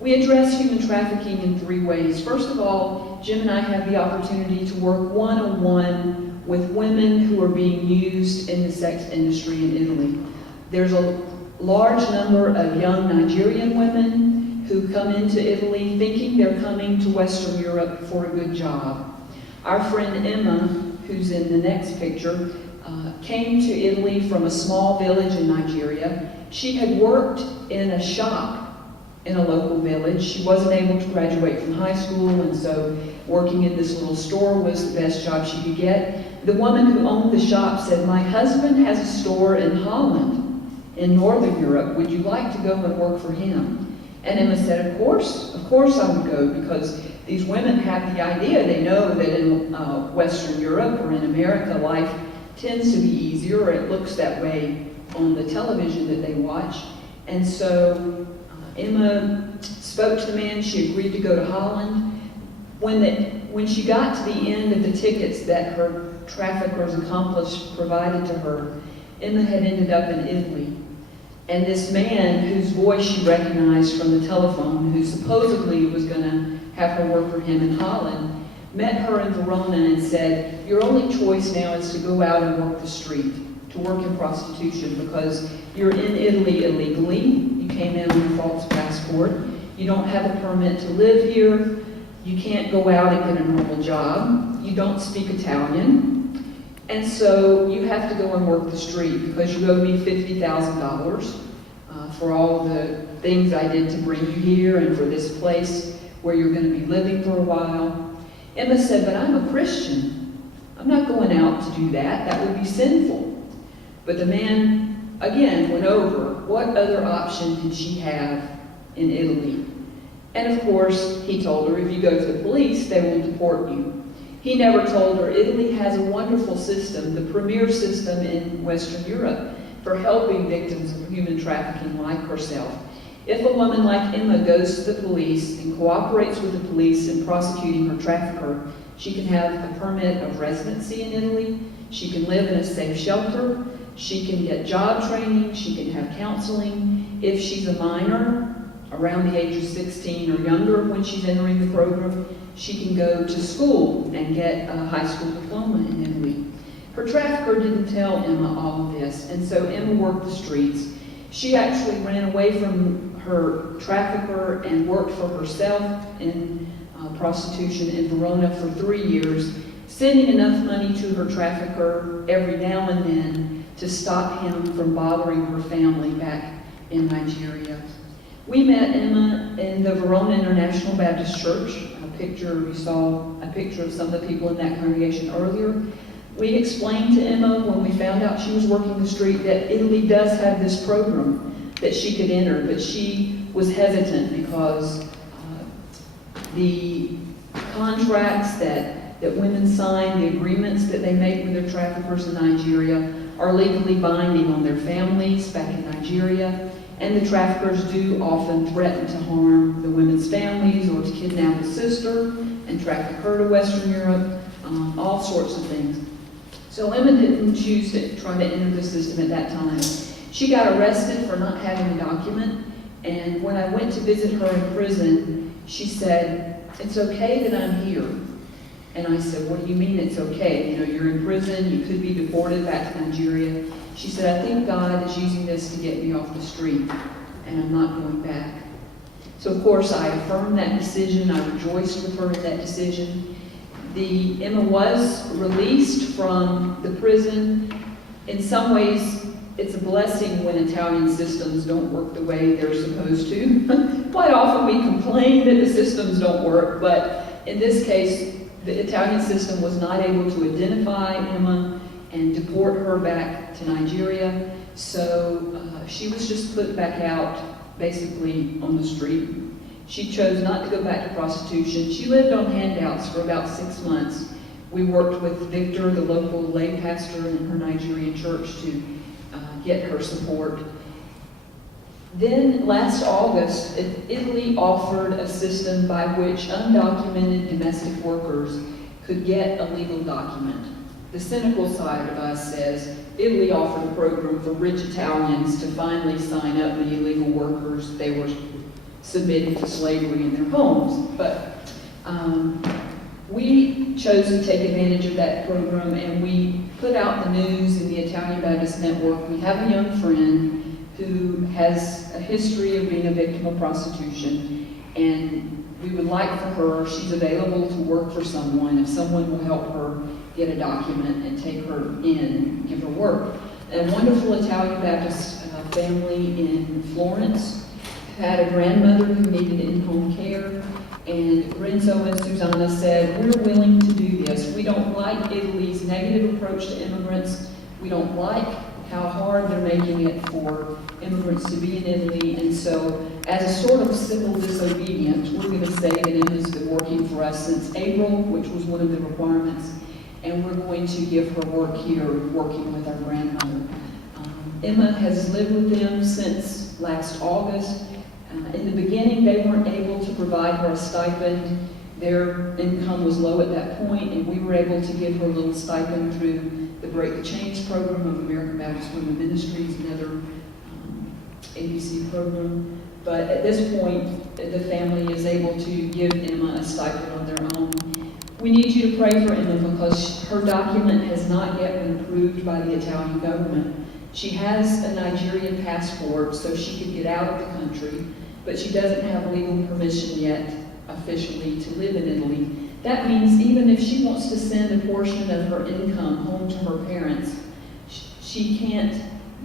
We address human trafficking in 3 ways. First of all, Jim and I have the opportunity to work one-on-one with women who are being used in the sex industry in Italy. There's a large number of young Nigerian women who come into Italy thinking they're coming to Western Europe for a good job. Our friend Emma, who's in the next picture, came to Italy from a small village in Nigeria. She had worked in a shop in a local village. She wasn't able to graduate from high school, and so working in this little store was the best job she could get. The woman who owned the shop said, "My husband has a store in Holland, in Northern Europe. Would you like to go and work for him?" And Emma said, of course I would go, because these women have the idea, they know that in Western Europe or in America, life tends to be easier, or it looks that way on the television that they watch. And so Emma spoke to the man. She agreed to go to Holland. When she got to the end of the tickets that her trafficker's accomplice provided to her, Emma had ended up in Italy. And this man, whose voice she recognized from the telephone, who supposedly was going to have her work for him in Holland, met her in Verona and said, "Your only choice now is to go out and work the street, to work in prostitution, because you're in Italy illegally. You came in on a false passport. You don't have a permit to live here. You can't go out and get a normal job. You don't speak Italian. And so you have to go and work the street because you owe me $50,000 for all the things I did to bring you here and for this place where you're going to be living for a while." Emma said, "But I'm a Christian. I'm not going out to do that. That would be sinful." But the man, again, went over what other option did she have in Italy. And of course, he told her, if you go to the police, they will deport you. He never told her Italy has a wonderful system, the premier system in Western Europe, for helping victims of human trafficking like herself. If a woman like Emma goes to the police and cooperates with the police in prosecuting her trafficker, she can have a permit of residency in Italy, she can live in a safe shelter, she can get job training, she can have counseling. If she's a minor, around the age of 16 or younger when she's entering the program, she can go to school and get a high school diploma in Italy. Her trafficker didn't tell Emma all of this, and so Emma worked the streets. She actually ran away from her trafficker and worked for herself in prostitution in Verona for 3 years, sending enough money to her trafficker every now and then to stop him from bothering her family back in Nigeria. We met Emma in the Verona International Baptist Church. You saw a picture of some of the people in that congregation earlier. We explained to Emma when we found out she was working the street that Italy does have this program that she could enter, but she was hesitant because the contracts that women sign, the agreements that they make with their traffickers in Nigeria are legally binding on their families back in Nigeria, and the traffickers do often threaten to harm the women's families or to kidnap a sister and traffic her to Western Europe, all sorts of things. So Emma didn't choose to try to enter the system at that time. She got arrested for not having a document, and when I went to visit her in prison, she said, "It's okay that I'm here." And I said, "What do you mean it's okay? You know, you're in prison, you could be deported back to Nigeria." She said, "I think God is using this to get me off the street, and I'm not going back." So of course I affirmed that decision. I rejoiced with her in that decision. Emma was released from the prison. In some ways, it's a blessing when Italian systems don't work the way they're supposed to. Quite often we complain that the systems don't work, but in this case, the Italian system was not able to identify Emma and deport her back to Nigeria, so she was just put back out, basically on the street. She chose not to go back to prostitution. She lived on handouts for about 6 months. We worked with Victor, the local lay pastor in her Nigerian church, to get her support. Then last August, Italy offered a system by which undocumented domestic workers could get a legal document. The cynical side of us says Italy offered a program for rich Italians to finally sign up the illegal workers they were submitted to slavery in their homes. But we chose to take advantage of that program, and we put out the news in the Italian Baptist Network. We have a young friend who has a history of being a victim of prostitution, and we would like for her, she's available to work for someone, if someone will help her get a document and take her in, give her work. A wonderful Italian Baptist family in Florence had a grandmother who needed in-home care, and Renzo and Susanna said, we're willing to do this. We don't like Italy's negative approach to immigrants. We don't like how hard they're making it for immigrants to be in Italy, and so as a sort of civil disobedience, we're going to say that Emma's been working for us since April, which was one of the requirements, and we're going to give her work here, working with our grandmother. Emma has lived with them since last August. In the beginning, they weren't able to provide her a stipend. Their income was low at that point, and we were able to give her a little stipend through the Break the Chains program of American Baptist Women Ministries, another ABC program. But at this point, the family is able to give Emma a stipend on their own. We need you to pray for Emma because her document has not yet been approved by the Italian government. She has a Nigerian passport, so she could get out of the country, but she doesn't have legal permission yet officially to live in Italy. That means even if she wants to send a portion of her income home to her parents, she can't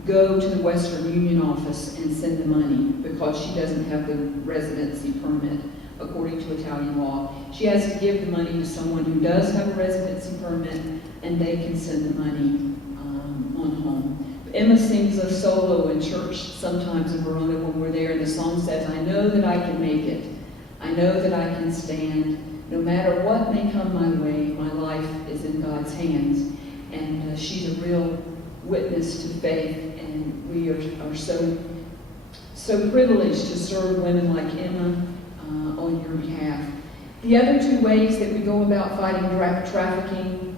go to the Western Union office and send the money because she doesn't have the residency permit according to Italian law. She has to give the money to someone who does have a residency permit, and they can send the money on home. Emma sings a solo in church sometimes in Verona when we're there, and the song says, I know that I can make it. I know that I can stand. No matter what may come my way, my life is in God's hands. And she's a real witness to faith, and we are so privileged to serve women like Emma on your behalf. The other two ways that we go about fighting trafficking,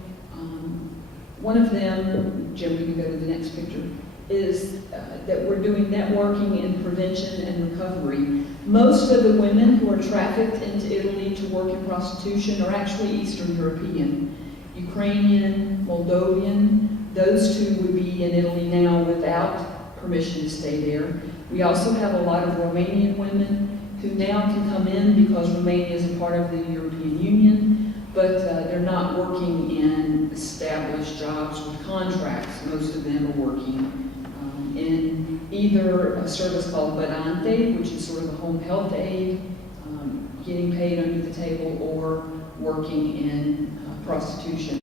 one of them, Jim, we can go to the next picture, is that we're doing networking and prevention and recovery. Most of the women who are trafficked into Italy to work in prostitution are actually Eastern European, Ukrainian, Moldovan. Those two would be in Italy now without permission to stay there. We also have a lot of Romanian women who now can come in because Romania is a part of the European Union, but they're not working in established jobs with contracts. Most of them are working in either a service called Badante, which is sort of a home health aid, getting paid under the table, or working in prostitution.